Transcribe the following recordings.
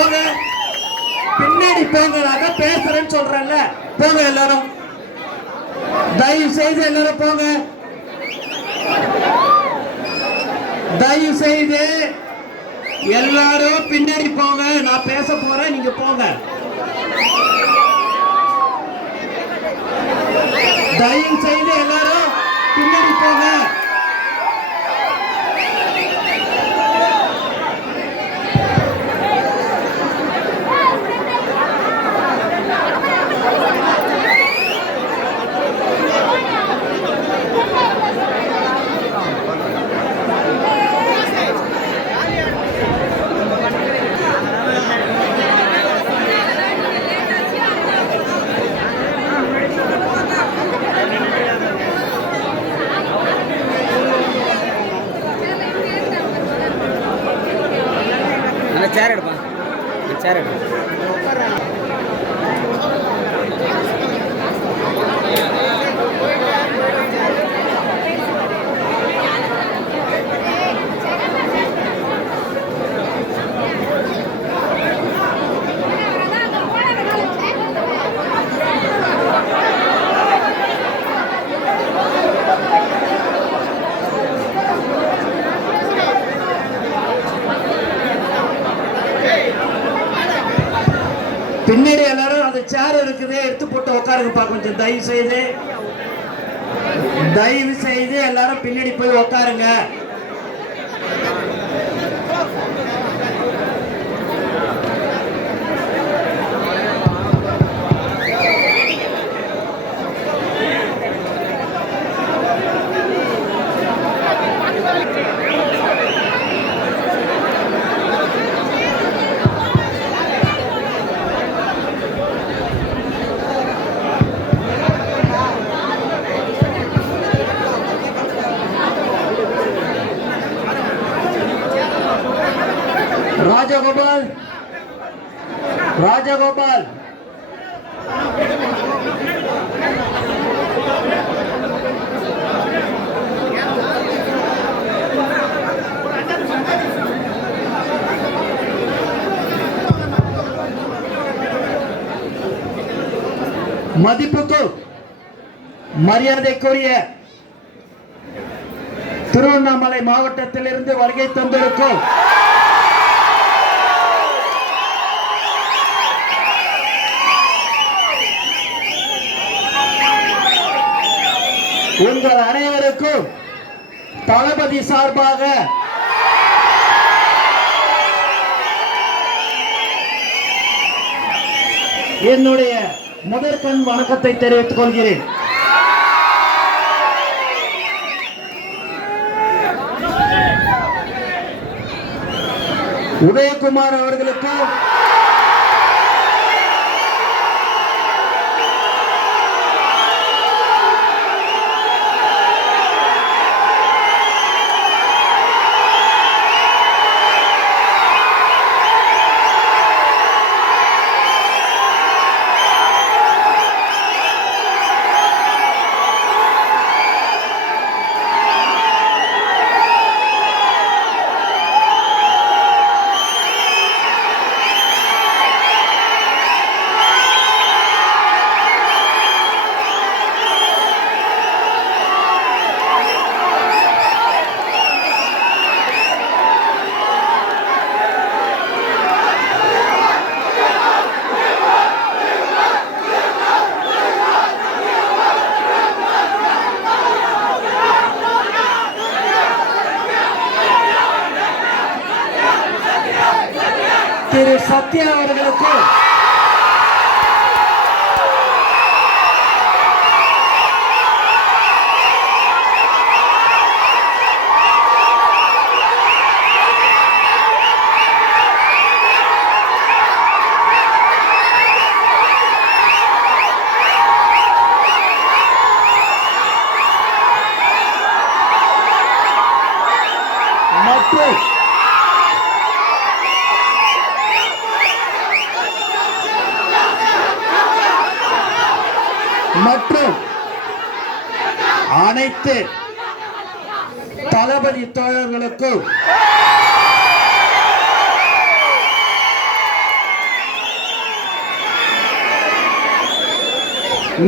போங்க, பின்னாடி போங்க. நான் பேசுறேன்னு சொல்றேன்ல, போங்க எல்லாரும். தயவு செய்து எல்லாரும் போங்க. தயவு செய்து எல்லாரும் பின்னாடி போங்க. நான் பேச போறேன், நீங்க போங்க. தயவு செய்து எல்லாரும் பின்னாடி போங்க. சேர் எடுப்பா, சேர் எடு. பின்னாடி எல்லாரும் அந்த சேர் இருக்குது, எடுத்து போட்டு உட்காருங்கப்பா. கொஞ்சம் தயவு செய்து எல்லாரும் பின்னாடி போய் உட்காருங்க. ராஜகோபால், ராஜகோபால், மதிப்புக்கு மரியாதைக்குரிய திருவண்ணாமலை மாவட்டத்திலிருந்து வருகை தந்திருக்கும் உங்கள் அனைவருக்கும் தளபதி சார்பாக என்னுடைய முதற்கண் வணக்கத்தை தெரிவித்துக் கொள்கிறேன். உதயகுமார் அவர்களுக்கு திரு சத்யா அவர்களுக்கு மற்றும் அனைத்து தளபதி தோழர்களுக்கும்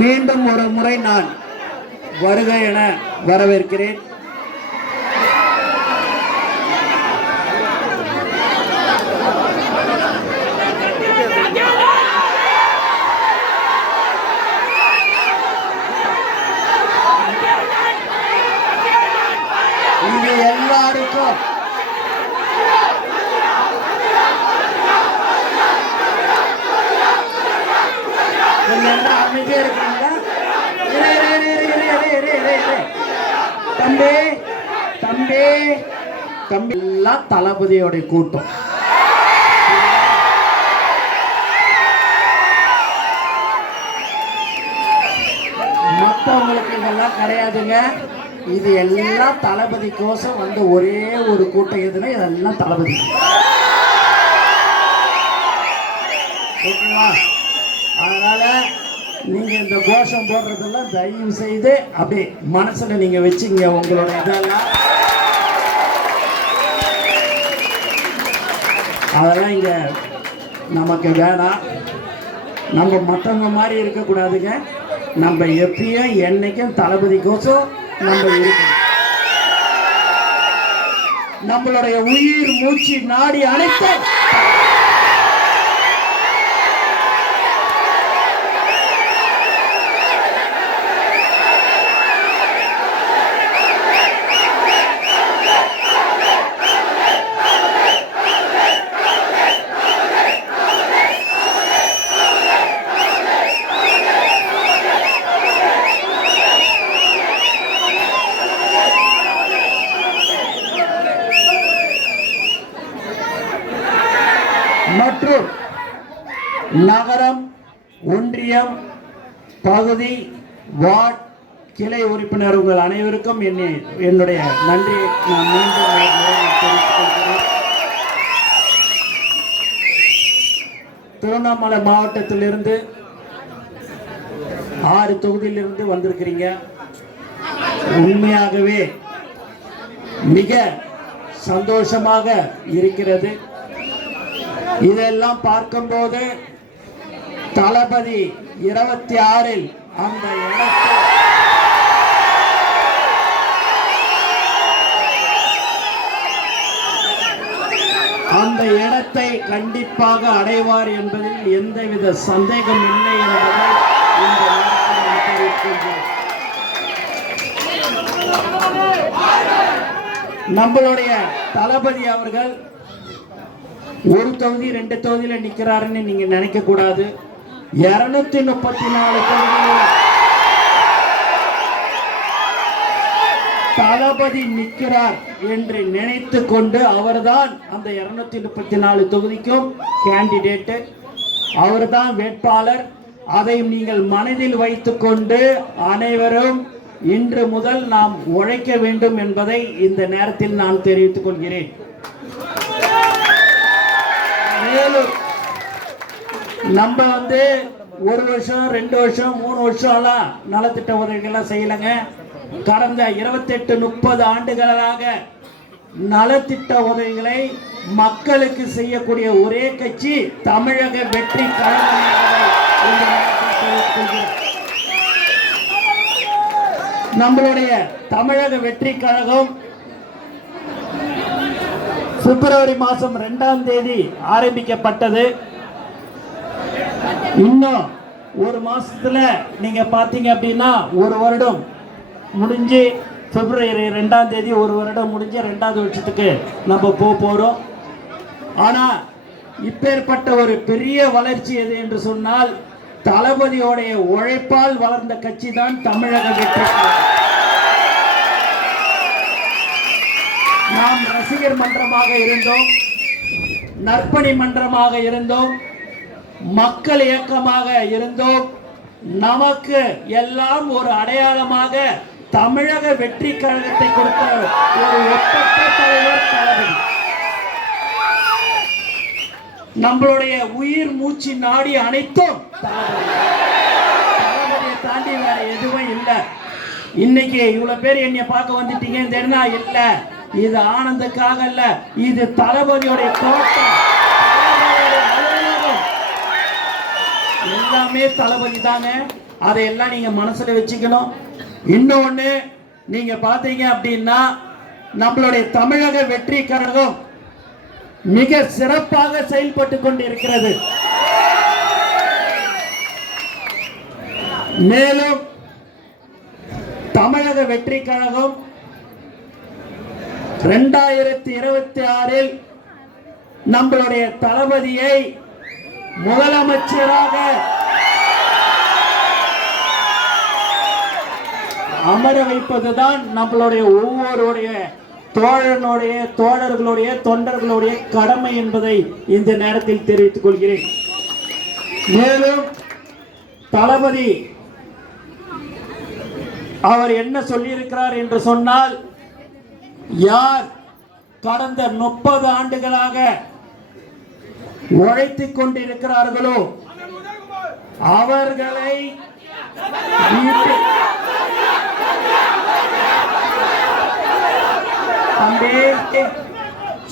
மீண்டும் ஒரு முறை நான் வருக என வரவேற்கிறேன். இது எல்லாருக்கும் அமைதியா இருக்கீங்களா? தம்பி தம்பி தம்பி எல்லாம் தளபதியோட கூட்டம். மற்றவங்களுக்கு இதெல்லாம் கிடையாதுங்க. இது எல்லாம் தளபதி கோசம் வந்து ஒரே ஒரு கூட்டம் எதுனா இதெல்லாம் தளபதி. ஓகேவா? அதனால நீங்க இந்த கோஷம் போடுறதெல்லாம் தயவு செய்து அப்படியே மனசுல நீங்க வச்சுங்க. உங்களோட இதெல்லாம் அதெல்லாம் இங்க நமக்கு வேணாம். நம்ம மற்றவங்க மாதிரி இருக்கக்கூடாதுங்க. நம்ம எப்பயும் என்னைக்கும் தளபதி கோசம் நம்ம இருக்கணும். நம்மளுடைய உயிர் மூச்சு நாடி அனைத்தும் மற்றும் நகரம், ஒன்றியம், பகுதி, வார்டு, கிளை உறுப்பினர் உங்கள் அனைவருக்கும் என்னுடைய நன்றியை நான் மீண்டும் தெரிவித்துக் கொள்கிறேன். திருவண்ணாமலை மாவட்டத்திலிருந்து 6 தொகுதியிலிருந்து வந்திருக்கிறீங்க. உண்மையாகவே மிக சந்தோஷமாக இருக்கிறது. இதெல்லாம் பார்க்கும்போது தளபதி 26 அந்த இடத்தை கண்டிப்பாக அடைவார் என்பதில் எந்தவித சந்தேகம் இல்லை என்பதை இந்த நேரத்தில் தெரிவிக்கின்றேன். நம்மளுடைய தளபதி அவர்கள் ஒரு தொகுதி 2 தொகுதியில நிக்கிறாருன்னு நீங்க நினைக்க கூடாது. 234 தொகுதியில் தளபதி நிற்கிறார் என்று நினைத்து கொண்டு அவர்தான் அந்த 234 தொகுதிக்கும் கேண்டிடேட், அவர்தான் வேட்பாளர். அதை நீங்கள் மனதில் வைத்துக் கொண்டு அனைவரும் இன்று முதல் நாம் உழைக்க வேண்டும் என்பதை இந்த நேரத்தில் நான் தெரிவித்துக் கொள்கிறேன். மேலும் நம்ம வந்து 1 வருஷம் 2 வருஷம் 3 வருஷம் நலத்திட்ட உதவிகள்லாம் செய்யலைங்க. கடந்த 28-30 ஆண்டுகளாக நலத்திட்ட உதவிகளை மக்களுக்கு செய்யக்கூடிய ஒரே கட்சி தமிழக வெற்றி கழகம். நம்மளுடைய தமிழக வெற்றி கழகம் பிப்ரவரி மாதம் 2ஆம் தேதி ஆரம்பிக்கப்பட்டது. இன்னும் 1 மாசத்துல நீங்க பாத்தீங்க அப்படின்னா 1 வருடம் முடிஞ்சு பிப்ரவரி 2ஆம் தேதி 1 வருடம் முடிஞ்சு 2வது வருஷத்துக்கு நம்ம போறோம். ஆனா இப்பேற்பட்ட ஒரு பெரிய வளர்ச்சி எது என்று சொன்னால் தளபதியோடைய உழைப்பால் வளர்ந்த கட்சி தான் தமிழக வெற்றி. நாம் ரசிகர் மன்றமாக இருந்தோம், நற்பணி மன்றமாக இருந்தோம், மக்கள் இயக்கமாக இருந்தோம். நமக்கு எல்லாம் ஒரு அடையாளமாக தமிழக வெற்றி கழகத்தை கொடுத்த ஒரு ஒப்பற்ற தலைவர் தளபதி. நம்மளுடைய உயிர் மூச்சு நாடி அனைத்தும் தளபதியை தாண்டி வேற எதுவும் இல்லை. இன்னைக்கு இவ்வளவு பேர் என்னை பார்க்க வந்துட்டீங்க இல்ல, இது ஆனந்துக்காக இல்ல, இது தளபதியோட தோட்டம், எல்லாமே தளபதி தாங்க. அதையெல்லாம் நீங்க மனசுல வச்சுக்கணும். இன்னொன்னு நீங்க பாத்தீங்க அப்படின்னா நம்மளுடைய தமிழக வெற்றி கழகம் மிக சிறப்பாக செயல்பட்டு கொண்டிருக்கிறது. மேலும் தமிழக வெற்றி கழகம் 2026 நம்மளுடைய தளபதியை முதலமைச்சராக அமர வைப்பதுதான் நம்மளுடைய ஒவ்வொருடைய தோழர்களுடைய தொண்டர்களுடைய கடமை என்பதை இந்த நேரத்தில் தெரிவித்துக் கொள்கிறேன். மேலும் தளபதி அவர் என்ன சொல்லியிருக்கிறார் என்று சொன்னால், யார் கடந்த 30 ஆண்டுகளாக உழைத்துக் கொண்டிருக்கிறார்களோ அவர்களை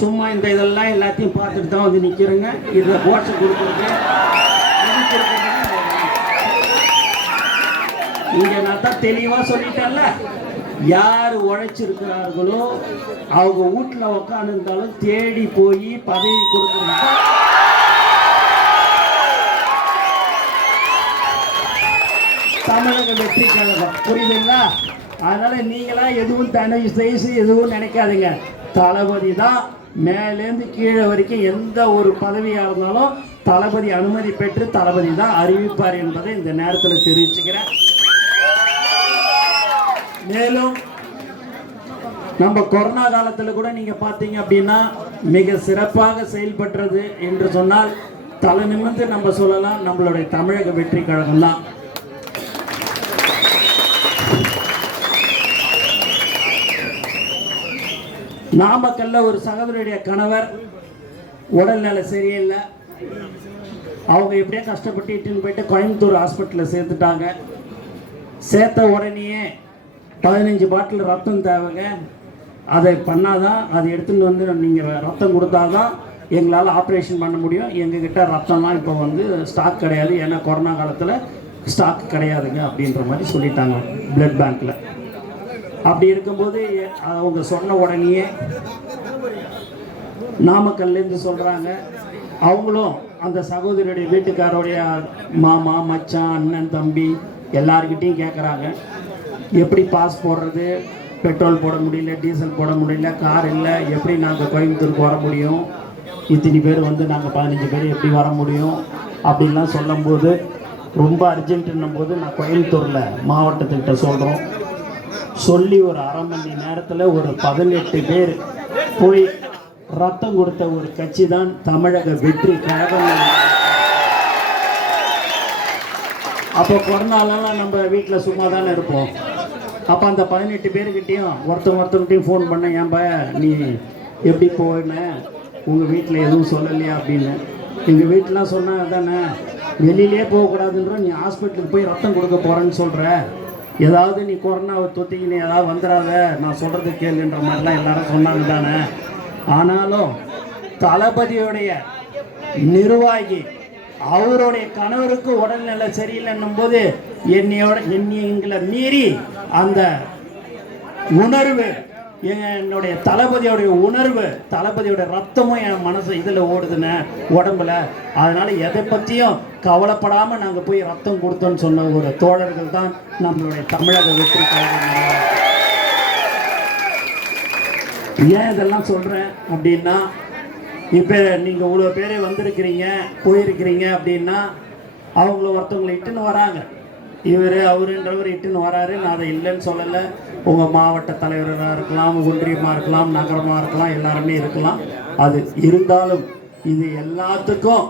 சும்மா இந்த இதெல்லாம் எல்லாத்தையும் பார்த்துட்டு தான் வந்து நிக்கிறேங்க. இதுல போட்ஸ் கொடுக்குறது இங்க நான் தான் தெளிவா சொல்லிட்டேன்ல, யார் உழைச்சிருக்கிறார்களோ அவங்க வீட்டுல உட்காந்து இருந்தாலும் தேடி போய் பதவி கொடுக்கணும். தமிழக வெற்றி கழகம், புரியுதுங்களா? அதனால நீங்களா எதுவும் தனி செய்து எதுவும் நினைக்காதீங்க. தளபதி தான் மேலேருந்து கீழே வரைக்கும் எந்த ஒரு பதவியாக இருந்தாலும் தளபதி அனுமதி பெற்று தளபதி தான் அறிவிப்பார் என்பதை இந்த நேரத்தில் தெரிவிச்சுக்கிறேன். மேலும் நம்ம கொரோனா காலத்தில் கூட நீங்க பார்த்தீங்க அப்படின்னா மிக சிறப்பாக செயல்பட்டது என்று சொன்னால் தலை நிமிர்ந்து நம்ம சொல்லலாம், நம்மளுடைய தமிழக வெற்றி கழகம் தான். நாமக்கல்ல ஒரு சகோதரியுடைய கணவர் உடல்நிலை சரியில்லை. அவங்க எப்படியே கஷ்டப்பட்டு இட்டுன்னு போயிட்டு கோயம்புத்தூர் ஹாஸ்பிட்டலில் சேர்த்துட்டாங்க. சேர்த்த உடனேயே 15 பாட்டில் ரத்தம் தேவைங்க. அதை பண்ணாதான், அதை எடுத்துகிட்டு வந்து நீங்கள் ரத்தம் கொடுத்தாதான் எங்களால் ஆப்ரேஷன் பண்ண முடியும். எங்ககிட்ட ரத்தம்லாம் இப்போ வந்து ஸ்டாக் கிடையாது, ஏன்னா கொரோனா காலத்தில் ஸ்டாக் கிடையாதுங்க அப்படின்ற மாதிரி சொல்லிட்டாங்க பிளட் பேங்க்கில். அப்படி இருக்கும்போது அவங்க சொன்ன உடனேயே நாமக்கல்லேருந்து சொல்கிறாங்க, அவங்களும் அந்த சகோதரியுடைய வீட்டுக்காரோடைய மாமா, மச்சான், அண்ணன், தம்பி எல்லார்கிட்டையும் கேட்குறாங்க, எப்படி பாஸ் போடுறது, பெட்ரோல் போட முடியல, டீசல் போட முடியல, கார் இல்லை, எப்படி நாங்கள் கோயம்புத்தூருக்கு வர முடியும், இத்தனை பேர் வந்து நாங்கள் 15 பேர் எப்படி வர முடியும் அப்படின்லாம் சொல்லும்போது, ரொம்ப அர்ஜென்ட்டுன்னும் போது நான் கோயம்புத்தூரில் மாவட்டத்துக்கிட்ட சொல்கிறோம். சொல்லி ஒரு அரை மணி நேரத்தில் ஒரு 18 பேர் போய் ரத்தம் கொடுத்த ஒரு கட்சி தான் தமிழக வெற்றி கழகம். அப்போ கொரோனாலாம் நம்ம வீட்டில் சும்மா தானே இருப்போம். அப்போ அந்த 18 பேருக்கிட்டையும் ஒருத்தவங்கிட்டையும் ஃபோன் பண்ண, ஏன்பா நீ எப்படி போயின, உங்கள் வீட்டில் எதுவும் சொல்லலையா அப்படின்னு. எங்கள் வீட்டிலாம் சொன்னால் தானே, வெளியிலே போகக்கூடாதுன்ற, நீ ஹாஸ்பிட்டலுக்கு போய் ரத்தம் கொடுக்க போகிறேன்னு சொல்கிற, ஏதாவது நீ கொரோனாவை தொத்திக்கினே ஏதாவது வந்துடாத, நான் சொல்கிறது கேளுன்ற மாதிரிலாம் எல்லாரும் சொன்னாங்க தானே. ஆனாலும் தளபதியுடைய நிர்வாகி அவருடைய கணவருக்கு உடல்நிலை சரியில்லைன்னும் போது எங்களை மீறி அந்த உணர்வு, என்னுடைய தளபதியோடைய உணர்வு, தளபதியோட ரத்தமும் என் மனசு இதில் ஓடுதுன்னு உடம்புல. அதனால எதை பற்றியும் கவலைப்படாமல் நாங்கள் போய் ரத்தம் கொடுத்தோன்னு சொன்ன ஒரு தோழர்கள் தான் நம்மளுடைய தமிழக வெற்றி கழகம். ஏன் இதெல்லாம் சொல்கிறேன் அப்படின்னா, இப்போ நீங்கள் இவ்வளோ பேரே வந்திருக்கிறீங்க, போயிருக்கிறீங்க அப்படின்னா அவங்கள ஒருத்தவங்களை இட்டுன்னு வராங்க, இவர் அவருன்றவர் இட்டுன்னு வராரு. நான் அதை இல்லைன்னு சொல்லலை. உங்கள் மாவட்ட தலைவராக இருக்கலாம், ஒன்றியமாக இருக்கலாம், நகரமாக இருக்கலாம், எல்லாருமே இருக்கலாம். அது இருந்தாலும் இது எல்லாத்துக்கும்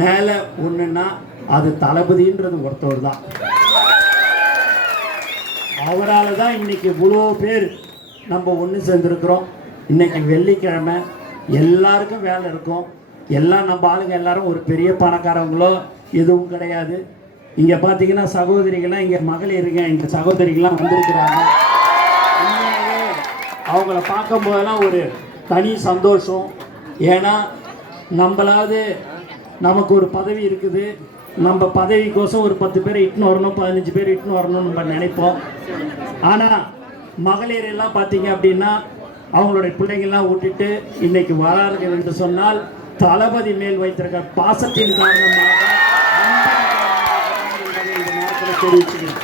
மேலே ஒன்றுன்னா அது தளபதின்றது ஒருத்தவர் தான். அவரால் தான் இன்னைக்கு இவ்வளோ பேர் நம்ம ஒன்று சேர்ந்துருக்குறோம். இன்னைக்கு வெள்ளிக்கிழமை, எல்லாருக்கும் வேலை இருக்கும். எல்லாம் நம்ம ஆளுங்க எல்லாரும் ஒரு பெரிய பணக்காரங்களோ எதுவும் கிடையாது. இங்கே பார்த்தீங்கன்னா சகோதரிகள்லாம், இங்கே மகளிருங்க, இங்கே சகோதரிகள்லாம் வந்திருக்கிறாங்க. அவங்கள பார்க்கும்போதெல்லாம் ஒரு தனி சந்தோஷம். ஏன்னா நம்மளாவது நமக்கு ஒரு பதவி இருக்குது, நம்ம பதவிக்கோசம் ஒரு 10 பேர் இட்டுன்னு வரணும், 15 பேர் இட்டுன்னு வரணும்னு நம்ம நினைப்போம். ஆனால் மகளிர் எல்லாம் பார்த்தீங்க அப்படின்னா அவங்களுடைய பிள்ளைங்கள்லாம் விட்டுட்டு இன்னைக்கு வரார்கள் என்று சொன்னால் தளபதி மேல் வைத்திருக்க பாசத்தின் காரணமாக இந்த நேரத்தில் தெரிவிச்சுக்கிறேன்.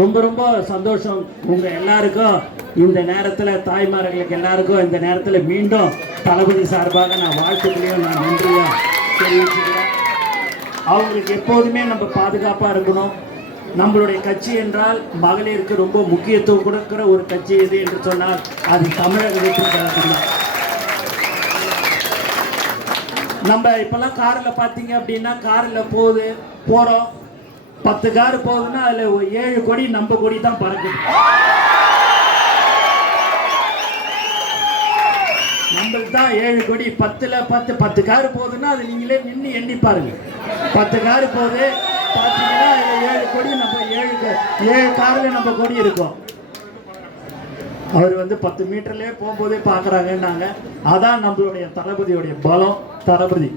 ரொம்ப ரொம்ப சந்தோஷம். உங்கள் எல்லாருக்கும் இந்த நேரத்தில், தாய்மார்களுக்கு எல்லாருக்கும் இந்த நேரத்தில் மீண்டும் தளபதி சார்பாக நான் வாழ்த்துக்களையும் நான் நன்றியும் தெரிவிச்சுக்கிறேன். அவங்களுக்கு எப்போதுமே நம்ம பாதுகாப்பாக இருக்கணும். நம்மளுடைய கட்சி என்றால் மகளிருக்கு ரொம்ப முக்கியத்துவம் கொடுக்கிற ஒரு கட்சி எது என்று சொன்னால் அது தமிழக வெற்றி கழகம் தான். நம்ம இப்போல்லாம் காரில் பார்த்தீங்க அப்படின்னா காரில் போகிறோம் 10 கார் போகுதுன்னா அதில் 7 கொடி நம்ம கொடி தான் பறக்குது. நம்மளுக்கு தான் 7 கொடி. 10 கார் போகுதுன்னா அது நீங்களே நின்று எண்ணி பாருங்க. 10 கார் போகுது பார்த்தீங்கன்னா அதில் 7 கொடி, நம்ம 7 காரில் நம்ம கொடி இருக்கும். அவர் 10 மீட்டர்லேயே போகும்போதே பார்க்குறாங்கன்னாங்க. அதான் நம்மளுடைய தளபதியோடைய பலம். தளபதி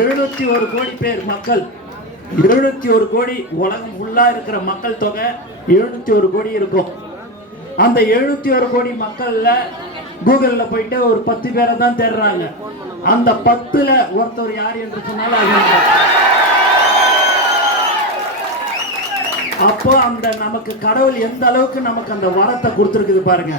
701 கோடி பேர் மக்கள், 701 கோடி உலகம் ஃபுல்லாக இருக்கிற மக்கள் தொகை 701 கோடி இருக்கும். அந்த 701 கோடி மக்களில் கூகுளில் போயிட்டு ஒரு 10 பேரை தான் தேடுறாங்க. அந்த 10ல் ஒருத்தர் யார் என்று சொன்னாலும் அது அப்போ அந்த நமக்கு கடவுள் எந்த அளவுக்கு நமக்கு அந்த வரத்தை கொடுத்துருக்குது பாருங்க.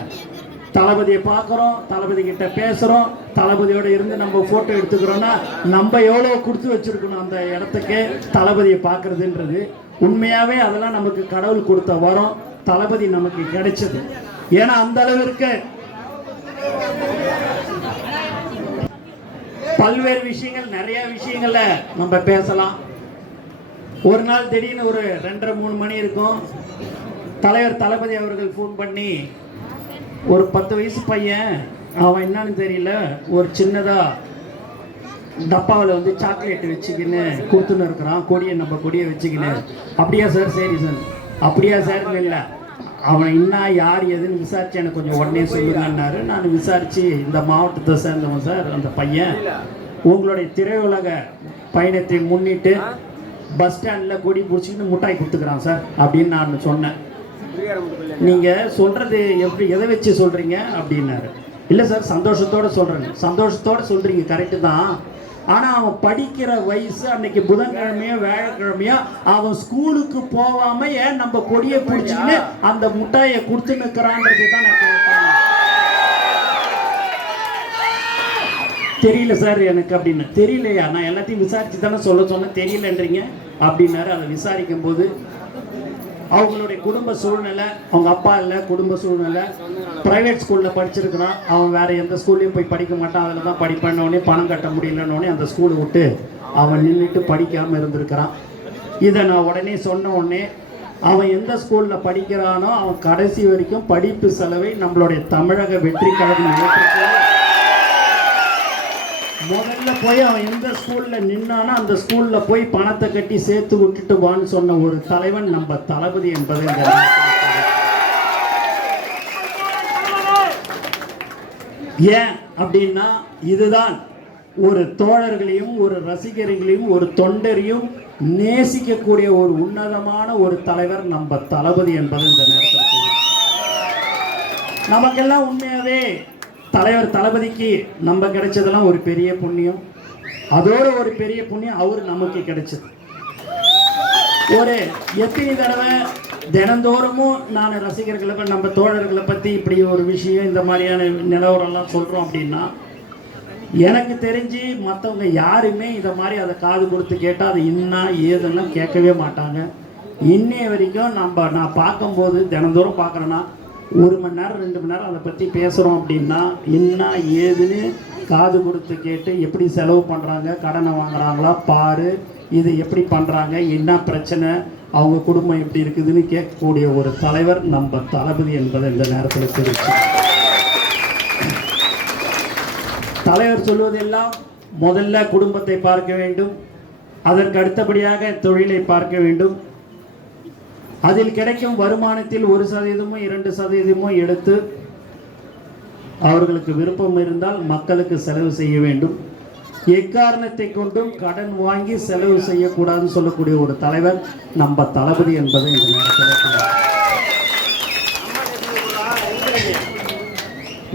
தளபதியை பார்க்குறோம், தளபதி கிட்ட பேசுகிறோம், தளபதியோடு இருந்து நம்ம ஃபோட்டோ எடுத்துக்கிறோன்னா நம்ம எவ்வளோ கொடுத்து வச்சுருக்கணும் அந்த இடத்துக்கு தளபதியை பார்க்குறதுன்றது. உண்மையாகவே அதெல்லாம் நமக்கு கடவுள் கொடுத்த வரம், தளபதி நமக்கு கிடைச்சது. ஏன்னா அந்த அளவிற்கு பல்வேறு விஷயங்கள், நிறைய விஷயங்கள நம்ம பேசலாம். ஒரு நாள் திடீர்னு ஒரு 2:30-3 மணி இருக்கும், தலைவர் தளபதி அவர்கள் ஃபோன் பண்ணி ஒரு 10 வயசு பையன், அவன் என்னன்னு தெரியல, ஒரு சின்னதாக டப்பாவில் சாக்லேட் வச்சுக்கின்னு கொடுத்துன்னு இருக்கிறான், கொடியை நம்ம கொடியை வச்சுக்கின்னு. அப்படியா சார்? சரி சார். அப்படியா சார்? இல்லை, அவன் இன்னும் யார் எதுன்னு விசாரிச்சு எனக்கு கொஞ்சம் உடனே சொல்லுங்கன்னாரு. நான் விசாரித்து இந்த மாவட்டத்தை சேர்ந்தவன் சார் அந்த பையன். உங்களுடைய திரையுலக பயணத்தை முன்னிட்டு பஸ் ஸ்டாண்டில் கொடி பிடிச்சிக்கிட்டு முட்டாய் கொடுத்துக்கிறான் சார் அப்படின்னு நான் சொன்னேன். நீங்கள் சொல்கிறது எப்படி, எதை வச்சு சொல்கிறீங்க அப்படின்னாரு. இல்லை சார், சந்தோஷத்தோடு சொல்கிறேங்க. சந்தோஷத்தோடு சொல்கிறீங்க, கரெக்டு தான். ஆனால் அவன் படிக்கிற வயசு அன்னைக்கு புதன்கிழமையோ வியாழக்கிழமையோ அவன் ஸ்கூலுக்கு போகாமல் ஏன் நம்ம கொடியை பிடிச்சிக்கின்னு அந்த முட்டாயை கொடுத்து நிற்கிறான்றது தான் நான் கேட்டேன். தெரியல சார் எனக்கு அப்படின்னு. தெரியலையா? நான் எல்லாத்தையும் விசாரிச்சு தானே சொல்ல சொன்னேன், தெரியலன்றீங்க அப்படின்னாரு. அதை விசாரிக்கும் போது அவங்களுடைய குடும்ப சூழ்நிலை, அவங்க அப்பா இல்லை, குடும்ப சூழ்நிலை, ப்ரைவேட் ஸ்கூலில் படிச்சிருக்கிறான். அவன் வேறு எந்த ஸ்கூல்லையும் போய் படிக்க மாட்டான், அதில் தான் படிப்பேன்னொடனே பணம் கட்ட முடியலன்னொடனே அந்த ஸ்கூலை விட்டு அவன் நின்றுட்டு படிக்காமல் இருந்திருக்கிறான். இதை நான் உடனே சொன்ன உடனே அவன் எந்த ஸ்கூலில் படிக்கிறானோ அவன் கடைசி வரைக்கும் படிப்பு செலவை நம்மளுடைய தமிழக வெற்றி கழகம் ஏற்றுக்கொள்ள முதல்ல போய் அவன் எந்த ஸ்கூலில் நின்னானோ அந்த ஸ்கூலில் போய் பணத்தை கட்டி சேர்த்து விட்டுட்டு வான்னு சொன்ன ஒரு தலைவன் நம்ம தளபதி என்பதை ஏன் அப்படின்னா இதுதான் ஒரு தோழர்களையும் ஒரு ரசிகர்களையும் ஒரு தொண்டரையும் நேசிக்கக்கூடிய ஒரு உன்னதமான ஒரு தலைவர் நம்ம தளபதி என்பது இந்த நேரத்தில் நமக்கெல்லாம் உண்மையாவே தலைவர் தளபதிக்கு நம்ம கிடைச்சதெல்லாம் ஒரு பெரிய புண்ணியம். அதோட ஒரு பெரிய புண்ணியம் அவர் நமக்கு கிடைச்சது. ஒரு எத்தனை தடவை தினந்தோறமும் நான் ரசிகர்களை நம்ம தோழர்களை பற்றி இப்படி ஒரு விஷயம் இந்த மாதிரியான நிலவரம்லாம் சொல்கிறோம் அப்படின்னா எனக்கு தெரிஞ்சு மற்றவங்க யாருமே இதை மாதிரி அதை காது கொடுத்து கேட்டால் அது இன்னா ஏதெல்லாம் கேட்கவே மாட்டாங்க. இன்னைய வரைக்கும் நான் பார்க்கும்போது தினந்தோறும் பார்க்குறேன்னா 1 மணி நேரம் 2 மணி நேரம் அதை பற்றி பேசுகிறோம் அப்படின்னா என்ன ஏதுன்னு காது கொடுத்து கேட்டு எப்படி செலவு பண்ணுறாங்க, கடனை வாங்குறாங்களா பாரு, இது எப்படி பண்ணுறாங்க, என்ன பிரச்சனை, அவங்க குடும்பம் எப்படி இருக்குதுன்னு கேட்கக்கூடிய ஒரு தலைவர் நம்ம தளபதி என்பதை இந்த நேரத்தில் தெரிவிச்சு. தலைவர் சொல்வதெல்லாம் முதல்ல குடும்பத்தை பார்க்க வேண்டும், அதற்கு அடுத்தபடியாக தொழிலை பார்க்க வேண்டும். அதில் கிடைக்கும் வருமானத்தில் 1%மோ 2%மோ எடுத்து அவர்களுக்கு விருப்பம் இருந்தால் மக்களுக்கு செலவு செய்ய வேண்டும். எக்காரணத்தை கொண்டும் கடன் வாங்கி செலவு செய்யக்கூடாதுன்னு சொல்லக்கூடிய ஒரு தலைவர் நம்ம தளபதி என்பதை இந்த நேரத்தில்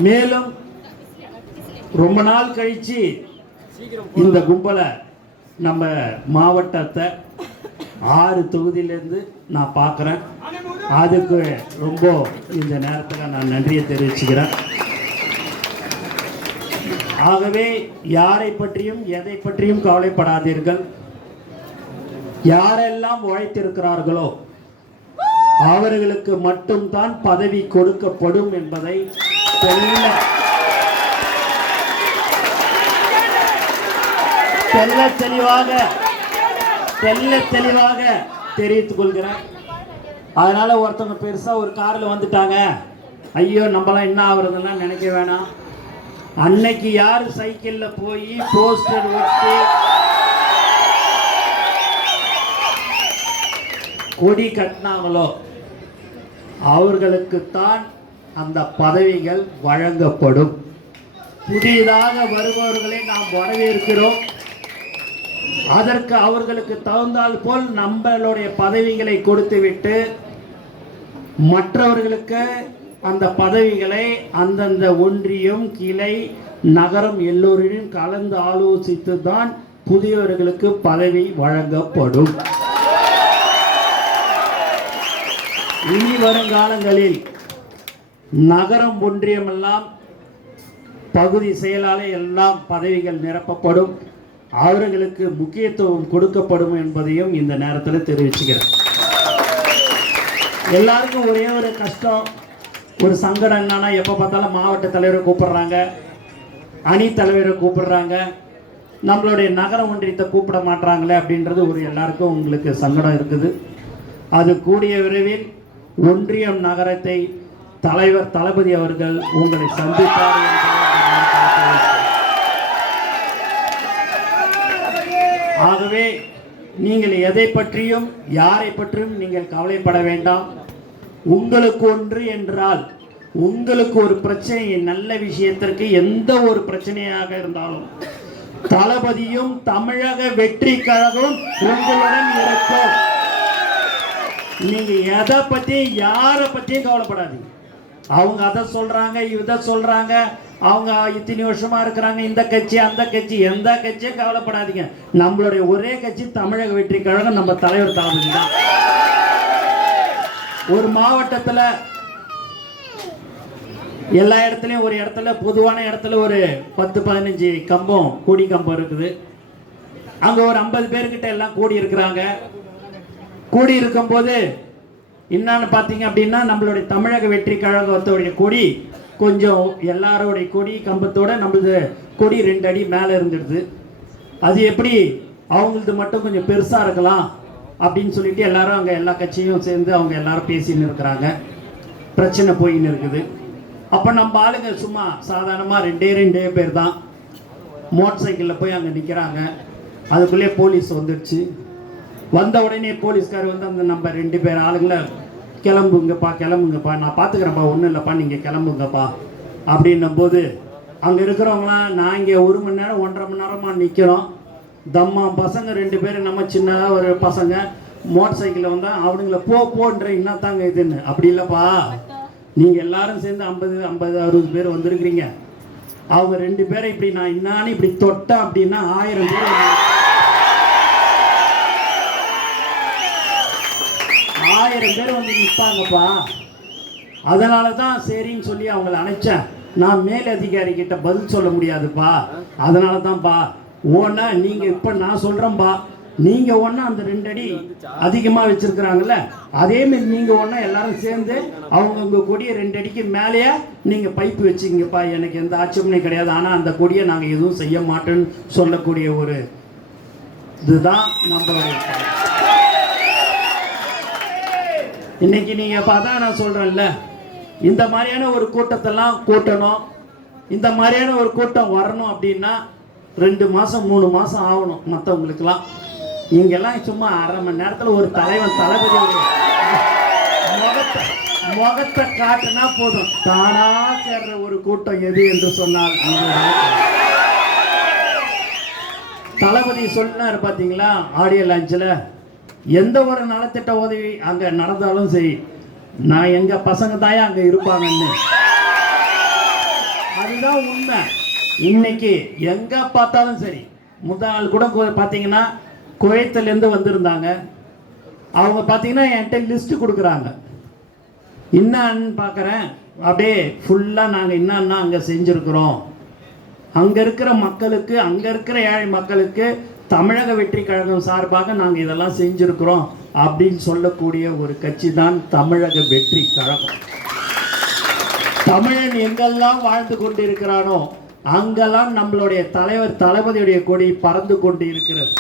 மேலும் ரொம்ப நாள் கழிச்சு இந்த கும்பலை நம்ம மாவட்டத்தை 6 தொகுதியிலேருந்து நான் பார்க்குறேன். அதுக்கு ரொம்ப இந்த நேரத்தில் நான் நன்றியை தெரிவிச்சுக்கிறேன். ஆகவே யாரை பற்றியும் எதை பற்றியும் கவலைப்படாதீர்கள். யாரெல்லாம் உழைத்திருக்கிறார்களோ அவர்களுக்கு மட்டும்தான் பதவி கொடுக்கப்படும் என்பதை தெளிவாக தெரிவித்துக் கொள்கிறேன். அதனால ஒருத்தவங்க பெருசா ஒரு கார்ல வந்துட்டாங்க, ஐயோ நம்மளாம் என்ன ஆகுறதுன்னா நினைக்க வேணாம். அன்னைக்கு யார் சைக்கிள்ல போய் போஸ்டர் ஒட்டி கொடி கட்டினாங்களோ அவர்களுக்குத்தான் அந்த பதவிகள் வழங்கப்படும். புதிதாக வருபவர்களை நாம் வரவேற்கிறோம். அதற்கு அவர்களுக்கு தகுந்தால் போல் நம்மளுடைய பதவிகளை கொடுத்துவிட்டு மற்றவர்களுக்கு அந்த பதவிகளை அந்தந்த ஒன்றியம், கிளை, நகரம் எல்லோரையும் கலந்து ஆலோசித்து தான் புதியவர்களுக்கு பதவி வழங்கப்படும். இனி வருங்காலங்களில் நகரம், ஒன்றியம் எல்லாம் பகுதி செயலாளர் எல்லாம் பதவிகள் நிரப்பப்படும். அவர்களுக்கு முக்கியத்துவம் கொடுக்கப்படும் என்பதையும் இந்த நேரத்தில் தெரிவிச்சுக்கிறேன். எல்லாருக்கும் ஒரே ஒரு கஷ்டம், ஒரு சங்கடம் என்னன்னா, எப்போ பார்த்தாலும் மாவட்ட தலைவரை கூப்பிடுறாங்க, அணி தலைவரை கூப்பிடுறாங்க, நம்மளுடைய நகர ஒன்றியத்தை கூப்பிட மாட்டாங்களே அப்படின்றது ஒரு எல்லாருக்கும் உங்களுக்கு சங்கடம் இருக்குது. அது கூடிய விரைவில் ஒன்றியம் நகரத்தை தலைவர் தளபதி அவர்கள் உங்களை சந்திப்பார். ஆகவே நீங்கள் எதை பற்றியும் யாரை பற்றியும் நீங்கள் கவலைப்பட வேண்டாம். உங்களுக்கு ஒன்று என்றால், உங்களுக்கு ஒரு பிரச்சனை, நல்ல விஷயத்திற்கு எந்த ஒரு பிரச்சனையாக இருந்தாலும் தளபதியும் தமிழக வெற்றி கழகம் உங்களுடன் இருக்கும். நீங்க எதை பத்தியும் யாரை பத்தியும் கவலைப்படாதீங்க. அவங்க அதை சொல்றாங்க, இதை சொல்றாங்க, அவங்க இத்தனை வருஷமா இருக்கிறாங்க, இந்த கட்சி அந்த கட்சி, எந்த கட்சியும் கவலைப்படாதீங்க. நம்மளுடைய ஒரே கட்சி தமிழக வெற்றி கழகம், நம்ம தலைவர் தளபதி தான். ஒரு மாவட்டத்தில் எல்லா இடத்துலையும் ஒரு இடத்துல, பொதுவான இடத்துல ஒரு 10-15 கம்பம், கொடி கம்பம் இருக்குது. அங்கே ஒரு 50 பேர்கிட்ட எல்லாம் கூடி இருக்கிறாங்க. கூடி இருக்கும்போது என்னன்னு பார்த்தீங்க அப்படின்னா, நம்மளுடைய தமிழக வெற்றி கழகத்தோடைய கொடி கொஞ்சம் எல்லாரோடைய கொடி கம்பத்தோட நம்மளது கொடி 2 அடி மேலே இருந்துடுது. அது எப்படி அவங்களது மட்டும் கொஞ்சம் பெருசாக இருக்கலாம் அப்படின்னு சொல்லிட்டு எல்லாரும் அங்கே எல்லா கட்சியும் சேர்ந்து அவங்க எல்லாரும் பேசின்னு இருக்கிறாங்க. பிரச்சனை போயின்னு இருக்குது. அப்போ நம்ம ஆளுங்க சும்மா சாதாரணமாக 2 பேர் தான் மோட்டர் சைக்கிளில் போய் அங்கே நிற்கிறாங்க. அதுக்குள்ளே போலீஸ் வந்துடுச்சு. வந்த உடனே போலீஸ்கார் வந்து அந்த நம்ம 2 பேர் ஆளுங்களை கிளம்புங்கப்பா, நான் பார்த்துக்கிறேன்ப்பா, ஒன்றும் இல்லைப்பா, நீங்கள் கிளம்புங்கப்பா அப்படின்னும் போது அங்கே இருக்கிறவங்களாம், நான் இங்கே 1 மணி நேரம் 1.5 மணி நேரமாக நிற்கிறோம். தம்மா பசங்க 2 பேர், நம்ம சின்னதாக ஒரு பசங்க மோட்டர் சைக்கிளில் வந்தால் அவனுங்களை போன்ற என்னத்தாங்க இதுன்னு. அப்படி இல்லைப்பா, நீங்கள் எல்லாரும் சேர்ந்து 50-60 பேர் வந்திருக்கிறீங்க. அவங்க 2 பேரை இப்படி நான் என்னான்னு இப்படி தொட்டேன் அப்படின்னா 1000 பேர் 1000 பேர் வந்து நிற்பாங்கப்பா. அதனால தான் சரின்னு சொல்லி அவங்கள அனுப்பிச்சேன். நான் மேல் அதிகாரி கிட்ட பதில் சொல்ல முடியாதுப்பா, அதனால தான்ப்பா. ஓன்னா நீங்கள் இப்போ நான் சொல்கிறேன்ப்பா, நீங்கள் ஒன்றா அந்த 2 அடி அதிகமாக வச்சுருக்குறாங்கல்ல, அதேமாரி நீங்கள் ஒன்றா எல்லாரும் சேர்ந்து அவங்கவுங்க கொடியை 2 அடிக்கு மேலேயே நீங்கள் பைப்பு வச்சுக்கிங்கப்பா, எனக்கு எந்த ஆட்சேபனையும் கிடையாது. ஆனால் அந்த கொடியை நாங்கள் எதுவும் செய்ய மாட்டோன்னு சொல்லக்கூடிய ஒரு இதுதான் நம்மளுடைய. இன்னைக்கு நீங்கள் பார்த்தா நான் சொல்கிறேன்ல, இந்த மாதிரியான ஒரு கூட்டத்தெல்லாம் கூட்டணும், இந்த மாதிரியான ஒரு கூட்டம் வரணும் அப்படின்னா 2 மாதம் 3 மாதம் ஆகணும் மற்றவங்களுக்கெல்லாம். இங்கெல்லாம் சும்மா 1/2 மணி நேரத்தில் ஒரு தலைவன் தளபதி முகத்தை காட்டுனா போதும், தானா சேர்ற ஒரு கூட்டம் எது என்று சொன்னால் தளபதி சொன்னார் பார்த்தீங்களா ஆடியோ லான்ச்சில், எந்த ஒரு நலத்திட்ட உதவி அங்கே நடந்தாலும் சரி, நான் எங்கள் பசங்க தாயா அங்கே இருப்பாங்கன்னு. அதுதான் உண்மை. இன்னைக்கு எங்கே பார்த்தாலும் சரி, முதல் நாள் கூட பார்த்தீங்கன்னா குவைத்திலேருந்து வந்திருந்தாங்க. அவங்க பார்த்தீங்கன்னா என்கிட்ட லிஸ்ட்டு கொடுக்குறாங்க. என்னான்னு பார்க்குறேன், அப்படியே ஃபுல்லாக நாங்கள் என்னன்னா அங்கே செஞ்சுருக்குறோம், அங்கே இருக்கிற மக்களுக்கு, அங்கே இருக்கிற ஏழை மக்களுக்கு தமிழக வெற்றி கழகம் சார்பாக நாங்கள் இதெல்லாம் செஞ்சுருக்குறோம் அப்படின்னு சொல்லக்கூடிய ஒரு கட்சி தான் தமிழக வெற்றி கழகம். தமிழன் எங்கெல்லாம் வாழ்ந்து கொண்டு இருக்கிறானோ அங்கெல்லாம் நம்மளுடைய தலைவர் தளபதியுடைய கொடி பறந்து கொண்டு இருக்கிறது.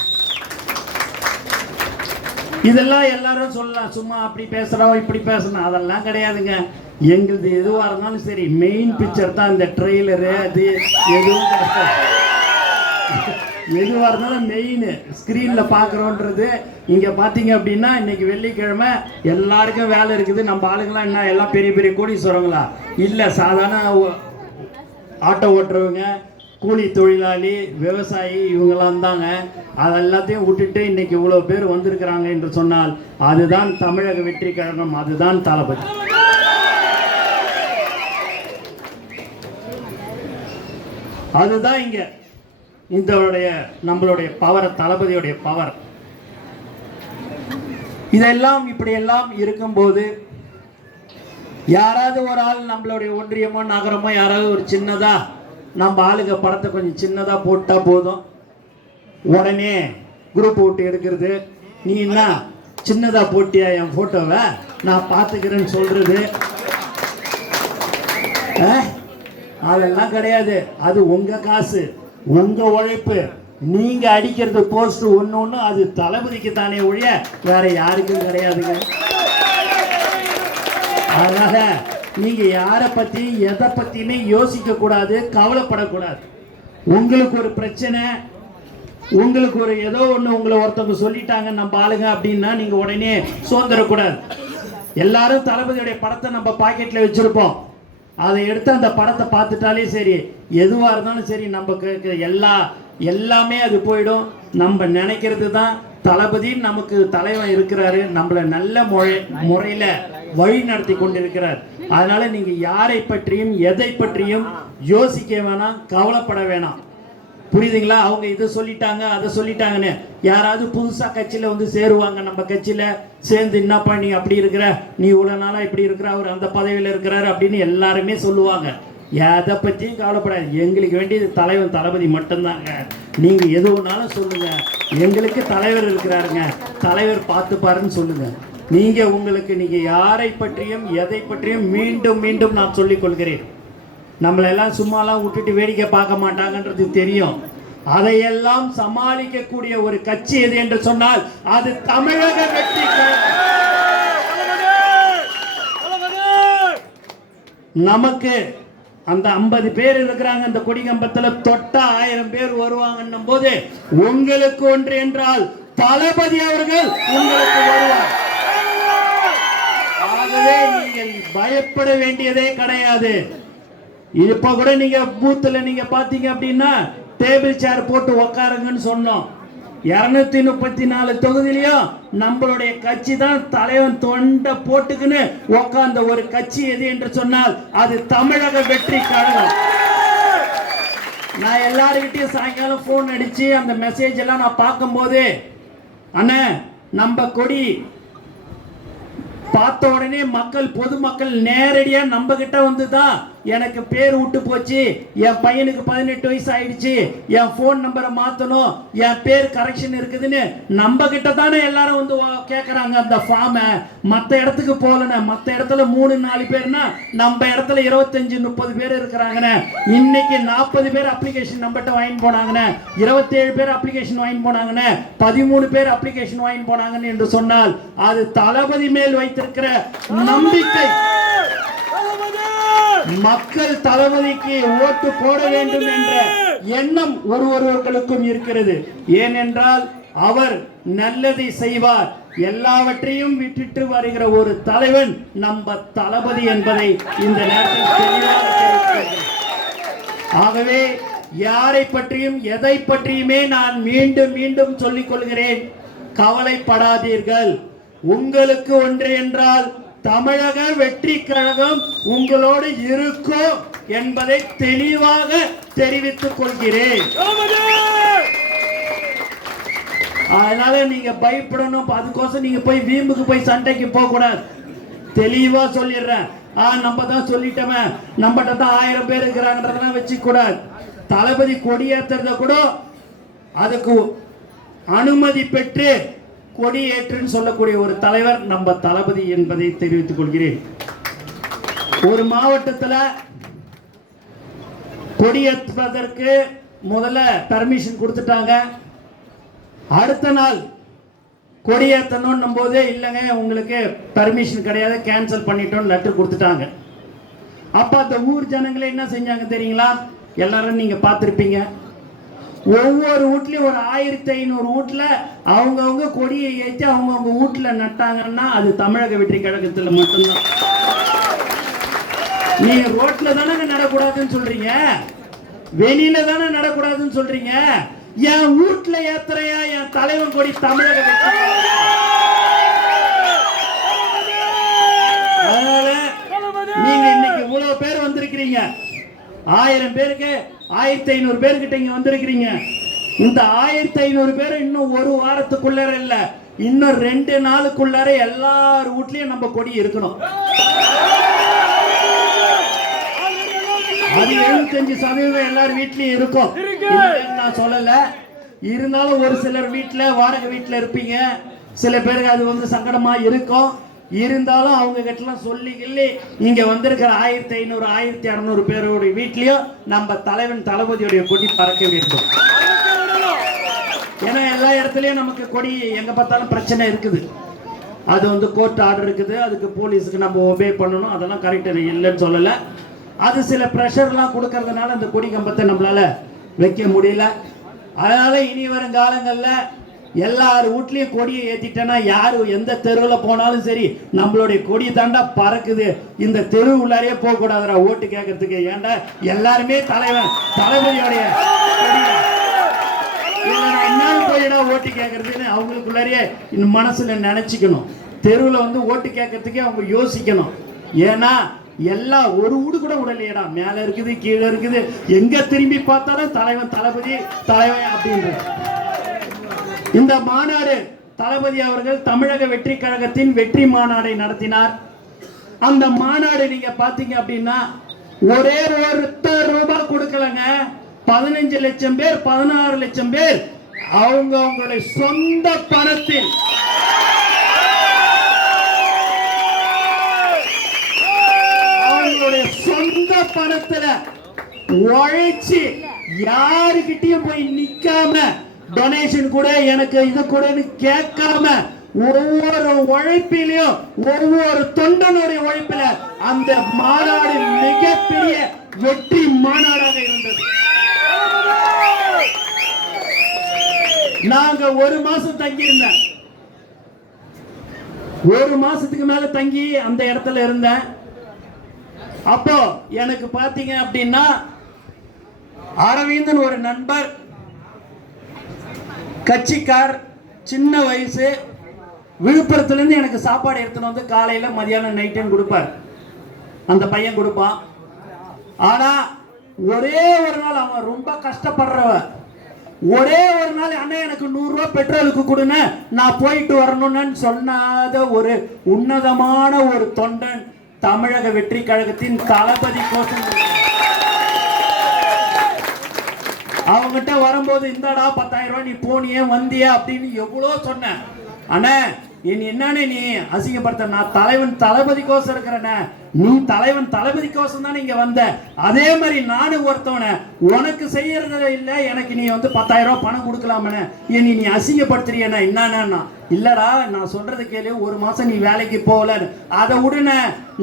இதெல்லாம் எல்லாரும் சொல்லலாம், சும்மா அப்படி பேசுகிறோம் இப்படி பேசணும், அதெல்லாம் கிடையாதுங்க. எங்களுது எதுவாக இருந்தாலும் சரி, மெயின் பிக்சர் தான் இந்த ட்ரெய்லரு, அது எதுவும் எதுவாக இருந்தாலும் மெயின் ஸ்க்ரீனில் பார்க்குறோன்றது. இங்கே பார்த்தீங்க அப்படின்னா இன்னைக்கு வெள்ளிக்கிழமை எல்லாருக்கும் வேலை இருக்குது. நம்ம ஆளுங்களாம் என்ன எல்லாம் பெரிய பெரிய கோடீஸ்வரங்களா? இல்லை, சாதாரண ஆட்டோ ஓட்டுறவங்க, கூலி தொழிலாளி, விவசாயி, இவங்களாம் தாங்க. அதெல்லாத்தையும் விட்டுட்டு இன்னைக்கு இவ்வளோ பேர் வந்திருக்கிறாங்க என்று சொன்னால் அதுதான் தமிழக வெற்றி கழகம், அதுதான் தளபதி. அதுதான் இங்க இதோடைய நம்மளுடைய பவர், தளபதியுடைய பவர். இதெல்லாம் இப்படியெல்லாம் இருக்கும்போது யாராவது ஒரு ஆள் நம்மளுடைய ஒன்றியமோ நகரமோ யாராவது ஒரு சின்னதா நம்ம ஆளுங்க படத்தை கொஞ்சம் சின்னதா போட்டா போதும், உடனே குரூப் விட்டு எடுக்கிறது. நீ என்ன சின்னதா போட்டியா என் போட்டோவை, நான் பார்த்துக்கிறேன்னு சொல்றது. அதெல்லாம் கிடையாது. அது உங்க காசு, உங்க உழைப்பு. நீங்க அடிக்கிறது போஸ்ட் ஒன்று அது தளபதிக்கு தானே ஒழிய வேற யாருக்கும் கிடையாதுங்க. அதனால நீங்க யாரை பத்தி எதை பத்தியுமே யோசிக்க கூடாது, கவலைப்படக்கூடாது. உங்களுக்கு ஒரு பிரச்சனை, உங்களுக்கு ஒரு ஏதோ ஒன்று உங்களை ஒருத்தவங்க சொல்லிட்டாங்க நம்ம ஆளுங்க அப்படின்னா நீங்க உடனே சோர்ந்துடக்கூடாது. எல்லாரும் தளபதியுடைய படத்தை நம்ம பாக்கெட்ல வச்சிருப்போம். அதை எடுத்து அந்த படத்தை பார்த்துட்டாலே சரி, எதுவாக இருந்தாலும் சரி, நம்ம எல்லாமே அது போயிடும். நம்ம நினைக்கிறது தான் தளபதி நமக்கு தலைவன் இருக்கிறாரு, நம்மளை நல்ல முறையில வழி நடத்தி கொண்டிருக்கிறார். அதனால நீங்க யாரை பற்றியும் எதை பற்றியும் யோசிக்க வேணாம், கவலைப்பட வேணாம். புரியுதுங்களா? அவங்க இதை சொல்லிட்டாங்க அதை சொல்லிட்டாங்கன்னு யாராவது புதுசா கட்சியில வந்து சேருவாங்க, நம்ம கட்சியில சேர்ந்து என்னப்பா நீ அப்படி இருக்கிற, நீ இவ்வளவு நாளா இப்படி இருக்கிற, அவர் அந்த பதவியில இருக்கிறாரு அப்படின்னு எல்லாருமே சொல்லுவாங்க. எதை பற்றியும் கவலைப்படாது. எங்களுக்கு வேண்டியது தலைவன் தளபதி மட்டும்தாங்க. நீங்க எது ஒன்றாலும் சொல்லுங்க, எங்களுக்கு தலைவர் இருக்கிறாருங்க, தலைவர் பார்த்துப்பாருன்னு சொல்லுங்க. நீங்க யாரை பற்றியும் எதை பற்றியும் மீண்டும் மீண்டும் நான் சொல்லிக் கொள்கிறேன், நம்மளெல்லாம் சும்மாலாம் விட்டுட்டு வேடிக்கை பார்க்க மாட்டாங்கன்றது தெரியும். அதையெல்லாம் சமாளிக்கக்கூடிய ஒரு கட்சி எது என்று சொன்னால் அது தமிழக வெற்றி கழகம். நமக்கு அந்த 50 பேர் இருக்கிறாங்க அந்த கொடிகம்பத்தில், தொட்டா 1000 பேர் வருவாங்கன்னும் போது உங்களுக்கு ஒன்று என்றால் தளபதி அவர்கள் உங்களுக்கு வருவார். ஆகவே நீங்கள் பயப்பட வேண்டியதே கிடையாது. இப்ப கூட நீங்க பூத்துல நீங்க பாத்தீங்க அப்படின்னா டேபிள் சேர் போட்டு உக்காருங்கன்னு சொன்னோம். 234 தொகுதியிலையும் நம்மளுடைய கட்சி தான் தலைவன் தொண்டை போட்டுக்குன்னு உக்காந்த ஒரு கட்சி எது என்று சொன்னால் அது தமிழக வெற்றி கழகம். நான் எல்லாருக்கிட்டையும் சாயங்காலம் போன் அடிச்சு அந்த மெசேஜ் எல்லாம் நான் பார்க்கும்போது, அண்ணா நம்ம கொடி பார்த்த உடனே பொதுமக்கள் நேரடியா நம்ம கிட்ட வந்துதான் எனக்கு பேர் விட்டு போச்சு, என் பையனுக்கு 18 வயசு ஆயிடுச்சு, என் போன் நம்பரை மாத்தணும், என் பேர் கரெக்ஷன் இருக்குதுன்னு நம்ம கிட்ட தானே எல்லாரும் வந்து கேட்கறாங்க அந்த ஃபார்மை. மற்ற இடத்துக்கு போகலன்னு, மற்ற இடத்துல 3-4 பேர்னா நம்ம இடத்துல 25-30 பேர் இருக்கிறாங்கன்னு. இன்னைக்கு 40 பேர் அப்ளிகேஷன் நம்மகிட்ட வாங்கி போனாங்கன்னு, 27 பேர் அப்ளிகேஷன் வாங்கி போனாங்கன்னு, 13 பேர் அப்ளிகேஷன் வாங்கி போனாங்கன்னு என்று சொன்னால் அது தளபதி மேல் வைத்திருக்கிற நம்பிக்கை. மக்கள் தளபதிக்கு ஓட்டு போட வேண்டும் என்ற எண்ணம் ஒருவருக்கும் இருக்கிறது. ஏனென்றால் அவர் நல்லதை செய்வார். எல்லாவற்றையும் விட்டுட்டு வருகிற ஒரு தலைவன் நம்ம தளபதி என்பதை இந்த நேரத்தில் தெளிவாக தெரிவிக்கிறேன். ஆகவே யாரை பற்றியும் எதை பற்றியுமே நான் மீண்டும் மீண்டும் சொல்லிக் கொள்கிறேன், கவலைப்படாதீர்கள். உங்களுக்கு ஒன்று என்றால் தமிழக வெற்றி கழகம் உங்களோடு இருக்கும் என்பதை தெளிவாக தெரிவித்துக் கொள்கிறேன். அதனால நீங்க பயப்படணும், அதுக்கோசம் நீங்க போய் வீம்புக்கு போய் சண்டைக்கு போக கூடாது. தெளிவா சொல்லிடுறேன். நம்ம தான் சொல்லிட்டோமே, நம்மகிட்ட தான் 1000 பேர் இருக்கிறாங்கன்றதெல்லாம் வச்சுக்க கூடாது. தளபதி கொடியேற்றுறத கூட அதுக்கு அனுமதி பெற்று கொடியேற்றுன்னு சொல்லக்கூடிய ஒரு தலைவர் நம்ம தளபதி என்பதை தெரிவித்துக் கொள்கிறேன். ஒரு மாவட்டத்தில் கொடியேற்றுவதற்கு முதல்ல பர்மிஷன் கொடுத்துட்டாங்க. அடுத்த நாள் கொடியேற்றணும் போது இல்லைங்க உங்களுக்கு பர்மிஷன் கிடையாது, கேன்சல் பண்ணிட்டோம் லெட்டர் கொடுத்துட்டாங்க. அப்ப அந்த ஊர் ஜனங்களே என்ன செஞ்சாங்க தெரியுங்களா? எல்லாரும் நீங்க பார்த்துருப்பீங்க, ஒவ்வொரு வீட்லயும் ஒரு 1500 வீட்டுல அவங்கவுங்க கொடியை ஏற்றி அவங்கவுங்க வீட்டுல நட்டாங்கன்னா அது தமிழக வெற்றி கழகத்தில் மட்டும்தான். நீங்க ரோட்ல தானே நடக்கூடாதுன்னு சொல்றீங்க, வெளியில தானே நடக்கூடாதுன்னு சொல்றீங்க. என் வீட்டுல ஏத்துறையா என் தலைவன் கொடி தமிழக வெற்றி. அதனால நீங்க இன்னைக்கு இவ்வளவு பேர் வந்திருக்கிறீங்க, 1000 பேருக்கு 1500 பேர்கிட்ட இங்க வந்திருக்கிறீங்க. இந்த 1500 பேர் இன்னும் ஒரு வாரத்துக்குள்ளார இல்ல, இன்னும் 2 நாளுக்குள்ளார எல்லார் வீட்லயும் நம்ம கொடி இருக்கணும். அது 75% எல்லார் வீட்லயும் இருக்கும், நான் சொல்லல. இருந்தாலும் ஒரு சிலர் வீட்டுல வாடகை வீட்டுல இருப்பீங்க, சில பேருக்கு அது வந்து சங்கடமா இருக்கும். இருந்தாலும் அவங்க கிட்டலாம் சொல்லி இங்க வந்திருக்கிற 1500 1600 பேருடைய வீட்லயும் நம்ம தலைவன் தளபதியுடைய கொடி பறக்க வேண்டும். ஏன்னா எல்லா இடத்துலயும் நமக்கு கொடி எங்க பார்த்தாலும் பிரச்சனை இருக்குது. அது வந்து கோர்ட் ஆர்டர் இருக்குது, அதுக்கு போலீஸுக்கு நம்ம ஒபே பண்ணணும், அதெல்லாம் கரெக்ட் இல்லைன்னு சொல்லல. அது சில ப்ரெஷர்லாம் கொடுக்கறதுனால அந்த கொடி கம்பத்தை நம்மளால வைக்க முடியல. அதனால இனி வரும் காலங்களில் எல்லார் வீட்லயும் கொடியை ஏத்திட்டேன்னா யாரு எந்த தெருவில் போனாலும் சரி நம்மளுடைய கொடி தாண்டா பறக்குது, இந்த தெரு உள்ளாரையே போக கூடாதுடா ஓட்டு கேட்கறதுக்கு. ஏன்டா எல்லாருமே தலைவன் தளபதியோடைய என்னன்னு போயிடா ஓட்டு கேட்கறதுன்னு அவங்களுக்குள்ளாரையே மனசுல நினைச்சுக்கணும். தெருவில் வந்து ஓட்டு கேட்கறதுக்கே அவங்க யோசிக்கணும். ஏன்னா எல்லாம் ஒரு வீடு கூட உடலையடா, மேல இருக்குது கீழே இருக்குது, எங்க திரும்பி பார்த்தாலும் தலைவன் தளபதி தலைவன் அப்படின்றது. இந்த மாநாடு தளபதி அவர்கள் தமிழக வெற்றி கழகத்தின் வெற்றி மாநாடை நடத்தினார். அந்த மாநாடு நீங்க பாத்தீங்க அப்படின்னா ஒரே ஒருத்தர் ரூபாய் கொடுக்கலங்க, 15 லட்சம் பேர் 16 லட்சம் பேர் அவங்களுடைய சொந்த பணத்தில் அவங்களுடைய சொந்த பணத்துல உழைச்சி யாருக்கிட்டையும் போய் நிக்காம டொனேஷன் கூட எனக்கு இது கூடன்னு கேட்காம ஒவ்வொரு உழைப்பிலையும் ஒவ்வொரு தொண்டனுடைய உழைப்பில அந்த மாநாடு மிகப்பெரிய வெற்றி மாநாடாக இருந்தது. நாங்க ஒரு மாசம் தங்கி இருந்தேன், ஒரு மாசத்துக்கு மேல தங்கி அந்த இடத்துல இருந்தேன். அப்போ எனக்கு பாத்தீங்க அப்படின்னா அரவிந்தன் ஒரு நண்பர், கட்சிக்கார், சின்ன வயசு, விழுப்புரத்துல இருந்து எனக்கு சாப்பாடு எடுத்துன்னு வந்து காலையில மதியானம் நைட்டும் கொடுப்பார். அந்த பையன் கொடுப்பான். ஆனா ஒரே ஒரு நாள் அவன் ரொம்ப கஷ்டப்படுறவ, ஒரே ஒரு நாள் அண்ணன் எனக்கு 100 ரூபாய் பெட்ரோலுக்கு கொடுன்னு நான் போயிட்டு வரணும்னு சொன்னாத ஒரு உன்னதமான ஒரு தொண்டன் தமிழக வெற்றி கழகத்தின் தளபதி கோஷம். அவங்ககிட்ட வரும்போது இந்தாடா 10,000 ரூபாய் நீ போனியே வந்தியா அப்படின்னு எவ்வளோ சொன்னேன். அண்ணா என்னன்னு நீ அசிங்கப்படுத்த, நான் தலைவன் தளபதி கோஷம் இருக்கிறேன, நீ தலைவன் தளபதி கோஷம் தானே இங்க வந்த, அதே மாதிரி நானும் ஒருத்தவன உனக்கு செய்யறது இல்ல, எனக்கு நீ வந்து 10,000 ரூபாய் பணம் கொடுக்கலாமனே, நீ அசிங்கப்படுத்துறியண்ணா. என்னன்னா இல்லடா நான் சொல்றது கேளு, ஒரு மாசம் நீ வேலைக்கு போகல, அதை விடுன,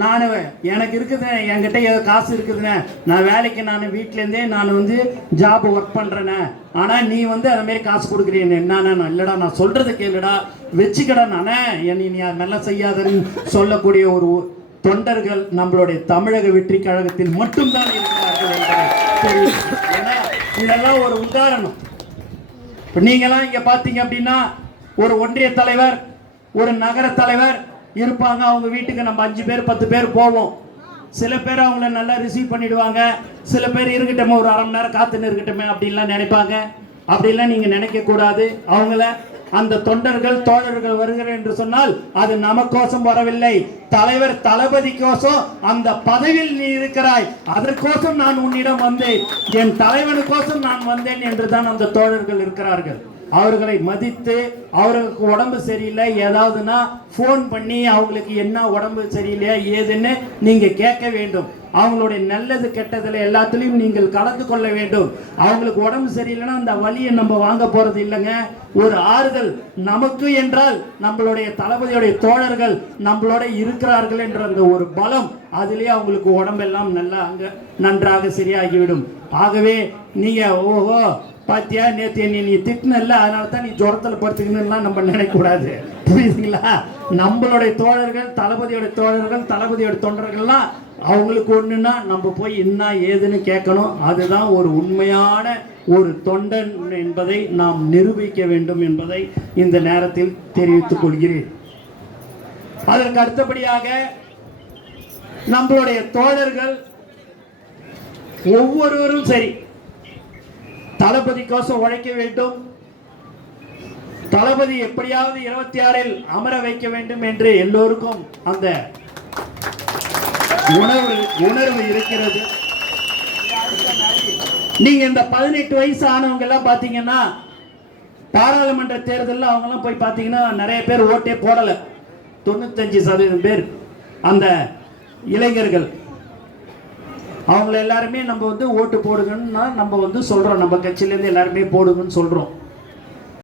நானு எனக்கு இருக்குது, என்கிட்ட ஏதோ காசு இருக்குதுண்ணே, நான் வேலைக்கு நான் வீட்டுல இருந்தே நான் வந்து ஜாப் ஒர்க் பண்றேனே, ஆனா நீ வந்து அது மாதிரி காசு கொடுக்குறீன்னு. என்னன்னா இல்லடா நான் சொல்றது கேளுடா வச்சுக்கடா, நானே நீ நல்லா செய்யாதன்னு சொல்லக்கூடிய ஒரு தொண்டர்கள் நம்மளுடைய தமிழக வெற்றி கழகத்தில் மட்டும்தான் இருக்கிறார்கள். இதெல்லாம் ஒரு உதாரணம். இப்போ நீங்களாம் இங்கே பார்த்தீங்க அப்படின்னா ஒரு ஒன்றிய தலைவர், ஒரு நகர தலைவர் இருப்பாங்க. அவங்க வீட்டுக்கு நம்ம 5 பேர் 10 பேர் போவோம். சில பேர் அவங்கள நல்லா ரிசீவ் பண்ணிடுவாங்க. சில பேர் இருக்கட்டும், ஒரு 1/2 மணி நேரம் காத்துன்னு இருக்கட்டுமே அப்படின்லாம் நினைப்பாங்க. அப்படிலாம் நீங்கள் நினைக்கக்கூடாது. அவங்கள அந்த தொண்டர்கள் தோழர்கள் வருகிறேன் என்று சொன்னால் அது நமக்கோசம் வரவில்லை, தலைவர் தளபதிக்கோசம். அந்த பதவியில் நீ இருக்கிறாய், அதற்கோசம் நான் உன்னிடம் வந்தேன், என் தலைவனுக்கோசம் நான் வந்தேன் என்று தான் அந்த தோழர்கள் இருக்கிறார்கள். அவர்களை மதித்து, அவர்களுக்கு உடம்பு சரியில்லை ஏதாவதுன்னா ஃபோன் பண்ணி அவங்களுக்கு என்ன உடம்பு சரியில்லையா ஏதுன்னு நீங்க கேட்க வேண்டும். அவங்களுடைய நல்லது கெட்டதில் எல்லாத்துலேயும் நீங்கள் கலந்து கொள்ள வேண்டும். அவங்களுக்கு உடம்பு சரியில்லைன்னா அந்த வலியை நம்ம வாங்க போறது இல்லைங்க. ஒரு ஆறுதல் நமக்கு என்றால் நம்மளுடைய தளபதியுடைய தோழர்கள் நம்மளோட இருக்கிறார்கள் என்ற அந்த ஒரு பலம், அதிலே அவங்களுக்கு உடம்பெல்லாம் நல்லா அங்க நன்றாக சரியாகிவிடும். ஆகவே நீங்க ஓஹோ பாத்தியா நேற்று நீ திட்டினல்ல அதனால தான் நீ ஜுரத்தில் படுத்துக்கணும்லாம் நம்ம நினைக்கக்கூடாது. புரியுதுங்களா? நம்மளுடைய தோழர்கள், தளபதியோட தோழர்கள், தளபதியோட தொண்டர்கள்லாம் அவங்களுக்கு ஒண்ணுன்னா நம்ம போய் என்ன ஏதுன்னு கேட்கணும். அதுதான் ஒரு உண்மையான ஒரு தொண்டன் என்பதை நாம் நிரூபிக்க வேண்டும் என்பதை இந்த நேரத்தில் தெரிவித்துக் கொள்கிறேன். அதற்கு அடுத்தபடியாக நம்மளுடைய தோழர்கள் ஒவ்வொருவரும் சரி தளபதிக்கோசம் உழைக்க வேண்டும். தளபதி எப்படியாவது 26இல் அமர வைக்க வேண்டும் என்று எல்லோருக்கும் அந்த உணர்வு இருக்கிறது. நீங்க இந்த 18 வயசு ஆனவங்க எல்லாம் பாத்தீங்கன்னா பாராளுமன்ற தேர்தலில் அவங்க எல்லாம் போய் பாத்தீங்கன்னா நிறைய பேர் ஓட்டே போடல. 95% பேர் அந்த இளைஞர்கள் அவங்கள எல்லாருமே நம்ம ஓட்டு போடுங்கன்னா நம்ம சொல்றோம், நம்ம கட்சியிலேருந்து எல்லாருமே போடுங்கன்னு சொல்றோம்.